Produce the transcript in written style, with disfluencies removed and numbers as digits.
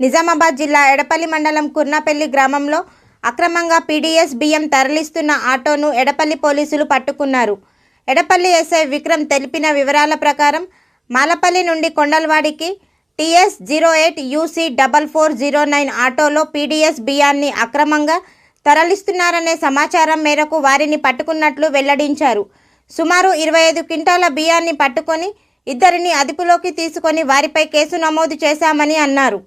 నిజామాబాద్ జిల్లా ఎడపల్లి మండలం కుర్నాపల్లి గ్రామంలో అక్రమంగా పీడీఎస్ బియ్యం తరలిస్తున్న ఆటోను ఎడపల్లి పోలీసులు పట్టుకున్నారు. ఎడపల్లి ఎస్ఐ విక్రమ్ తెలిపిన వివరాల ప్రకారం మాలపల్లి నుండి కొండల్వాడికి TS 08 UC 4409 ఆటోలో పీడీఎస్ బియ్యాన్ని అక్రమంగా తరలిస్తున్నారనే సమాచారం మేరకు వారిని పట్టుకున్నట్లు వెల్లడించారు. సుమారు 25 క్వింటాల బియ్యాన్ని పట్టుకొని ఇద్దరిని అదుపులోకి తీసుకొని వారిపై కేసు నమోదు చేశామని అన్నారు.